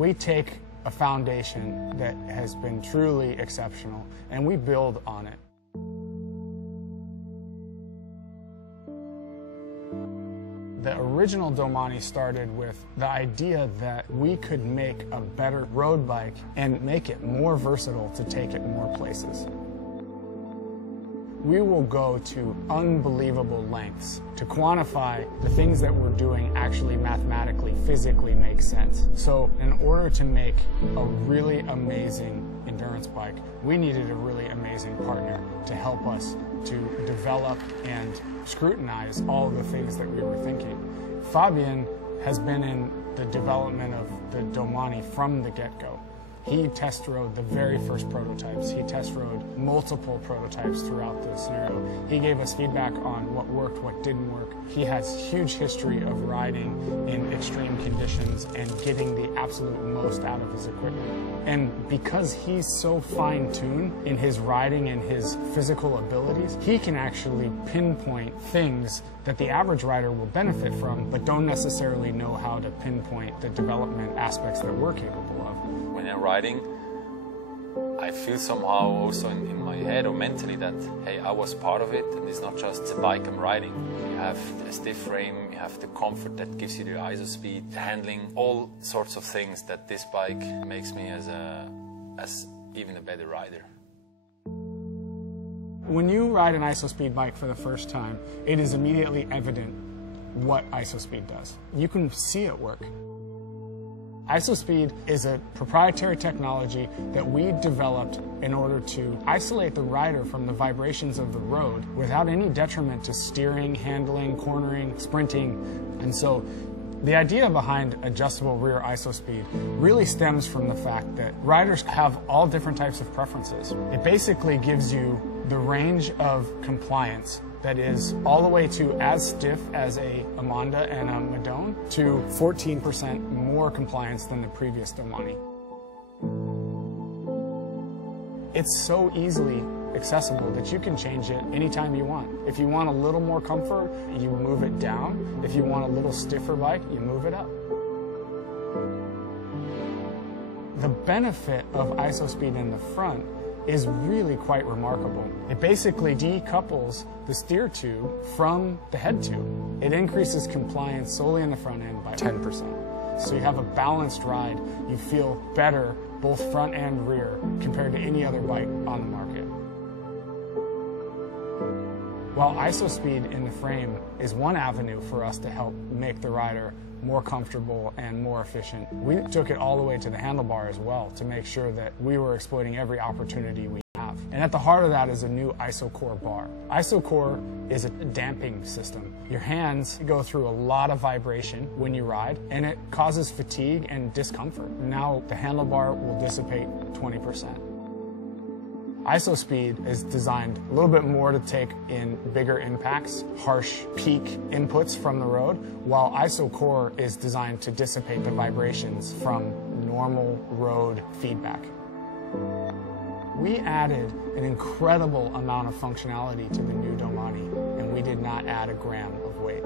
We take a foundation that has been truly exceptional and we build on it. The original Domani started with the idea that we could make a better road bike and make it more versatile to take it more places. We will go to unbelievable lengths to quantify the things that we're doing actually mathematically, physically make sense. So in order to make a really amazing endurance bike, we needed a really amazing partner to help us to develop and scrutinize all of the things that we were thinking. Fabian has been in the development of the Domani from the get-go. He test rode the very first prototypes. He test rode multiple prototypes throughout the scenario. He gave us feedback on what worked, what didn't work. He has huge history of riding in extreme conditions and getting the absolute most out of his equipment. And because he's so fine-tuned in his riding and his physical abilities, he can actually pinpoint things that the average rider will benefit from, but don't necessarily know how to pinpoint the development aspects that we're capable of. When I'm riding, I feel somehow also in my head or mentally that, hey, I was part of it, and it's not just the bike I'm riding. You have a stiff frame, you have the comfort that gives you the ISO speed, the handling, all sorts of things that this bike makes me as even a better rider. When you ride an ISOSpeed bike for the first time, it is immediately evident what ISOSpeed does. You can see it work. ISOSpeed is a proprietary technology that we developed in order to isolate the rider from the vibrations of the road without any detriment to steering, handling, cornering, sprinting. And so the idea behind adjustable rear ISOSpeed really stems from the fact that riders have all different types of preferences. It basically gives you the range of compliance that is all the way to as stiff as a Amanda and a Madone to 14% more compliance than the previous Domani. It's so easily accessible that you can change it anytime you want. If you want a little more comfort, you move it down. If you want a little stiffer bike, you move it up. The benefit of ISOSpeed in the front is really quite remarkable. It basically decouples the steer tube from the head tube. It increases compliance solely in the front end by 10%. So you have a balanced ride. You feel better both front and rear compared to any other bike on the market. While ISOSpeed in the frame is one avenue for us to help make the rider more comfortable and more efficient, we took it all the way to the handlebar as well to make sure that we were exploiting every opportunity we have. And at the heart of that is a new ISOCore bar. ISOCore is a damping system. Your hands go through a lot of vibration when you ride, and it causes fatigue and discomfort. Now the handlebar will dissipate 20%. ISOSpeed is designed a little bit more to take in bigger impacts, harsh peak inputs from the road, while ISOCore is designed to dissipate the vibrations from normal road feedback. We added an incredible amount of functionality to the new Domani, and we did not add a gram of weight.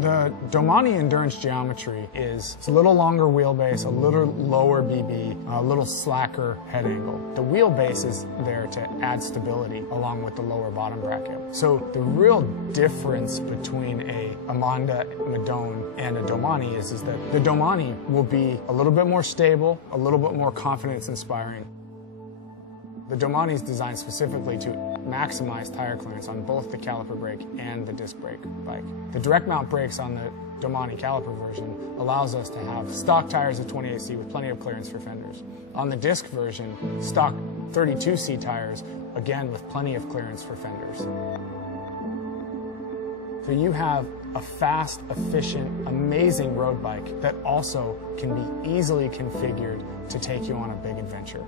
The Domani endurance geometry is a little longer wheelbase, a little lower BB, a little slacker head angle. The wheelbase is there to add stability along with the lower bottom bracket. So the real difference between a Amanda, Madone, and a Domani is that the Domani will be a little bit more stable, a little bit more confidence-inspiring. The Domani is designed specifically to maximize tire clearance on both the caliper brake and the disc brake bike. The direct mount brakes on the Domani caliper version allows us to have stock tires of 28C with plenty of clearance for fenders. On the disc version, stock 32C tires, again with plenty of clearance for fenders. So you have a fast, efficient, amazing road bike that also can be easily configured to take you on a big adventure.